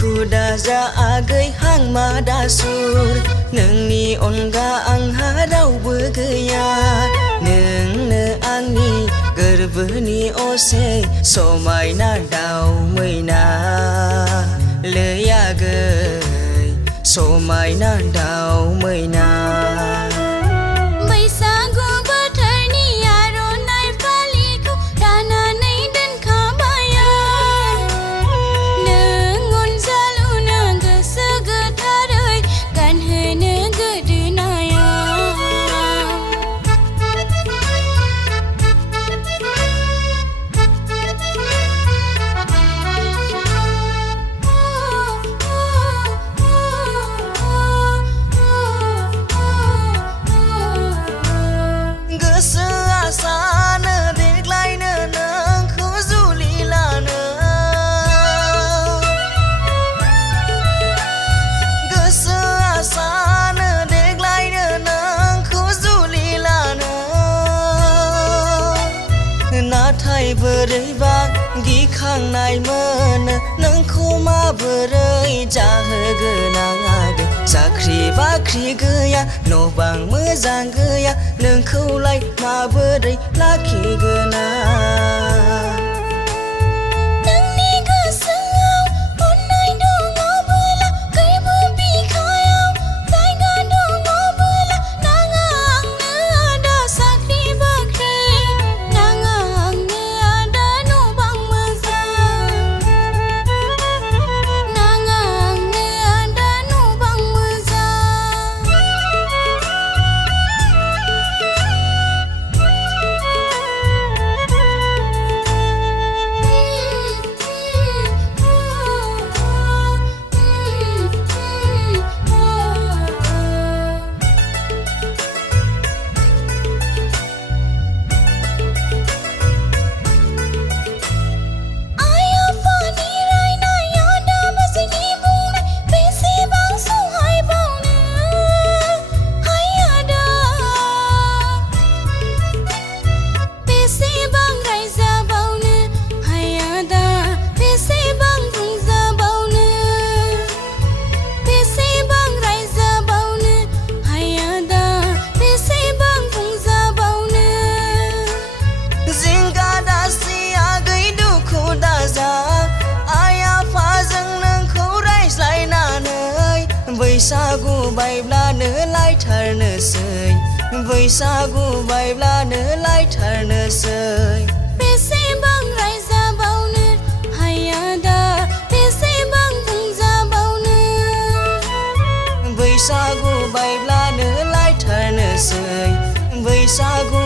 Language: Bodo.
दुखु दाजा आगै हांमा दासुर नोंनि अनगा आंहा रावबो गैया नोंनो आंनि गोरबोनि असे समायना दाउ मैना लै आगै समायना दाउ मैना नाथाय बोरैबा गिखांनाय मोनो नोंखौ माबोरै जाहोगोन आं आगै साख्रि बाख्रि गैया न' बां मोजां गैया नोंखौलाय माबोरै लाखिगोन आं बैसागु बायब्लानो लायथारनोसै बैसागु बायब्लानो लायथारनोसै बेसेबां रायजाबावनो हाया दा बेसेबां बुंजाबावनो बैसागु बायब्लानो लायथारनोसै बैसागु